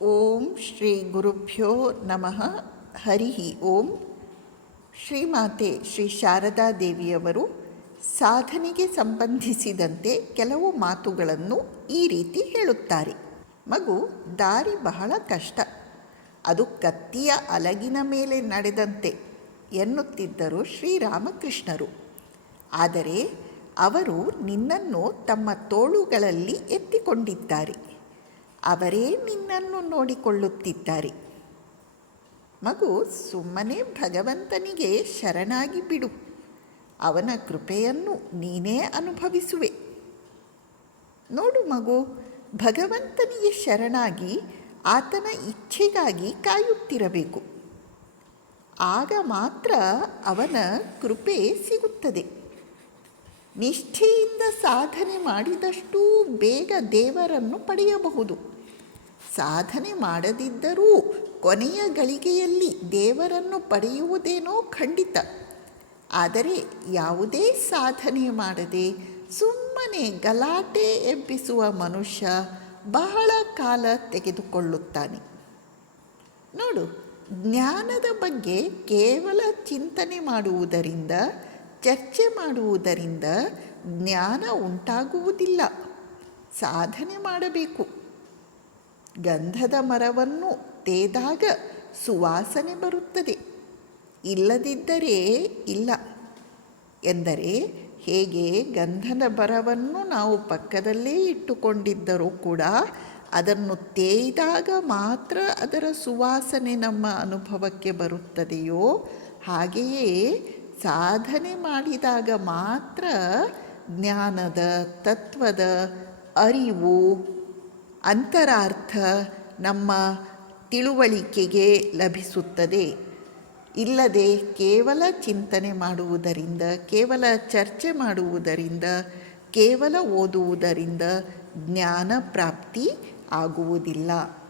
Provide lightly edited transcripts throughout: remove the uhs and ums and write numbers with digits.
ಓಂ ಶ್ರೀ ಗುರುಭ್ಯೋ ನಮಃ. ಹರಿ ಓಂ. ಶ್ರೀಮಾತೆ ಶ್ರೀ ಶಾರದಾ ದೇವಿಯವರು ಸಾಧನೆಗೆ ಸಂಬಂಧಿಸಿದಂತೆ ಕೆಲವು ಮಾತುಗಳನ್ನು ಈ ರೀತಿ ಹೇಳುತ್ತಾರೆ. ಮಗು, ದಾರಿ ಬಹಳ ಕಷ್ಟ, ಅದು ಕತ್ತಿಯ ಅಲಗಿನ ಮೇಲೆ ನಡೆದಂತೆ ಎನ್ನುತ್ತಿದ್ದರು ಶ್ರೀರಾಮಕೃಷ್ಣರು. ಆದರೆ ಅವರು ನಿನ್ನನ್ನು ತಮ್ಮ ತೋಳುಗಳಲ್ಲಿ ಎತ್ತಿಕೊಂಡಿದ್ದಾರೆ. ಅವರೇ ನಿನ್ನನ್ನು ನೋಡಿಕೊಳ್ಳುತ್ತಿದ್ದಾರೆ. ಮಗು, ಸುಮ್ಮನೆ ಭಗವಂತನಿಗೆ ಶರಣಾಗಿ ಬಿಡು. ಅವನ ಕೃಪೆಯನ್ನು ನೀನೇ ಅನುಭವಿಸುವೆ. ನೋಡು ಮಗು, ಭಗವಂತನಿಗೆ ಶರಣಾಗಿ ಆತನ ಇಚ್ಛೆಗಾಗಿ ಕಾಯುತ್ತಿರಬೇಕು. ಆಗ ಮಾತ್ರ ಅವನ ಕೃಪೆ ಸಿಗುತ್ತದೆ. ನಿಷ್ಠೆಯಿಂದ ಸಾಧನೆ ಮಾಡಿದಷ್ಟೂ ಬೇಗ ದೇವರನ್ನು ಪಡೆಯಬಹುದು. ಸಾಧನೆ ಮಾಡದಿದ್ದರೂ ಕೊನೆಯ ಗಳಿಗೆಯಲ್ಲಿ ದೇವರನ್ನು ಪಡೆಯುವುದೇನೋ ಖಂಡಿತ. ಆದರೆ ಯಾವುದೇ ಸಾಧನೆ ಮಾಡದೆ ಸುಮ್ಮನೆ ಗಲಾಟೆ ಎಬ್ಬಿಸುವ ಮನುಷ್ಯ ಬಹಳ ಕಾಲ ತೆಗೆದುಕೊಳ್ಳುತ್ತಾನೆ. ನೋಡು, ಜ್ಞಾನದ ಬಗ್ಗೆ ಕೇವಲ ಚಿಂತನೆ ಮಾಡುವುದರಿಂದ, ಚರ್ಚೆ ಮಾಡುವುದರಿಂದ ಜ್ಞಾನ ಉಂಟಾಗುವುದಿಲ್ಲ. ಸಾಧನೆ ಮಾಡಬೇಕು. ಗಂಧದ ಮರವನ್ನು ತೇದಾಗ ಸುವಾಸನೆ ಬರುತ್ತದೆ, ಇಲ್ಲದಿದ್ದರೆ ಇಲ್ಲ ಎಂದರೆ ಹೇಗೆ ಗಂಧದ ಮರವನ್ನು ನಾವು ಪಕ್ಕದಲ್ಲೇ ಇಟ್ಟುಕೊಂಡಿದ್ದರೂ ಕೂಡ ಅದನ್ನು ತೇಯ್ದಾಗ ಮಾತ್ರ ಅದರ ಸುವಾಸನೆ ನಮ್ಮ ಅನುಭವಕ್ಕೆ ಬರುತ್ತದೆಯೋ, ಹಾಗೆಯೇ ಸಾಧನೆ ಮಾಡಿದಾಗ ಮಾತ್ರ ಜ್ಞಾನದ, ತತ್ವದ ಅರಿವು, ಅಂತರಾರ್ಥ ನಮ್ಮ ತಿಳುವಳಿಕೆಗೆ ಲಭಿಸುತ್ತದೆ. ಇಲ್ಲದೆ ಕೇವಲ ಚಿಂತನೆ ಮಾಡುವುದರಿಂದ, ಕೇವಲ ಚರ್ಚೆ ಮಾಡುವುದರಿಂದ, ಕೇವಲ ಓದುವುದರಿಂದ ಜ್ಞಾನ ಪ್ರಾಪ್ತಿ ಆಗುವುದಿಲ್ಲ.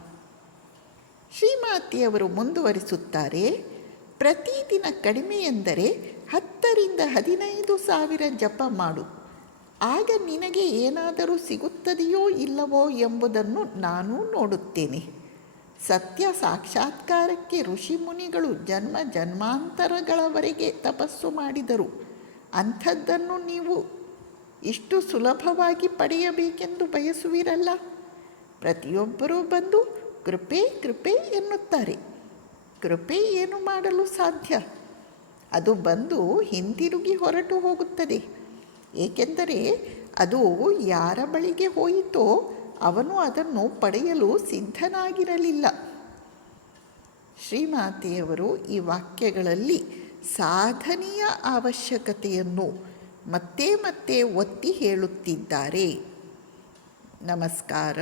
ಶ್ರೀಮಾತೆಯವರು ಮುಂದುವರಿಸುತ್ತಾರೆ, ಪ್ರತಿದಿನ ಕಡಿಮೆ ಎಂದರೆ 10,000-15,000 ಜಪ ಮಾಡು. ಆಗ ನಿನಗೆ ಏನಾದರೂ ಸಿಗುತ್ತದೆಯೋ ಇಲ್ಲವೋ ಎಂಬುದನ್ನು ನಾನು ನೋಡುತ್ತೇನೆ. ಸತ್ಯ ಸಾಕ್ಷಾತ್ಕಾರಕ್ಕೆ ಋಷಿಮುನಿಗಳು ಜನ್ಮ ಜನ್ಮಾಂತರಗಳವರೆಗೆ ತಪಸ್ಸು ಮಾಡಿದರು. ಅಂಥದ್ದನ್ನು ನೀವು ಇಷ್ಟು ಸುಲಭವಾಗಿ ಪಡೆಯಬೇಕೆಂದು ಬಯಸುವಿರಲ್ಲ. ಪ್ರತಿಯೊಬ್ಬರೂ ಬಂದು ಕೃಪೆ ಕೃಪೆ ಎನ್ನುತ್ತಾರೆ. ಕೃಪೆ ಏನು ಮಾಡಲು ಸಾಧ್ಯ? ಅದು ಬಂದು ಹಿಂತಿರುಗಿ ಹೊರಟು ಹೋಗುತ್ತದೆ. ಏಕೆಂದರೆ ಅದು ಯಾರ ಬಳಿಗೆ ಹೋಯಿತೋ ಅವನು ಅದನ್ನು ಪಡೆಯಲು ಸಿದ್ಧನಾಗಿರಲಿಲ್ಲ. ಶ್ರೀಮಾತೆಯವರು ಈ ವಾಕ್ಯಗಳಲ್ಲಿ ಸಾಧನೆಯ ಅವಶ್ಯಕತೆಯನ್ನು ಮತ್ತೆ ಮತ್ತೆ ಒತ್ತಿ ಹೇಳುತ್ತಿದ್ದಾರೆ. ನಮಸ್ಕಾರ.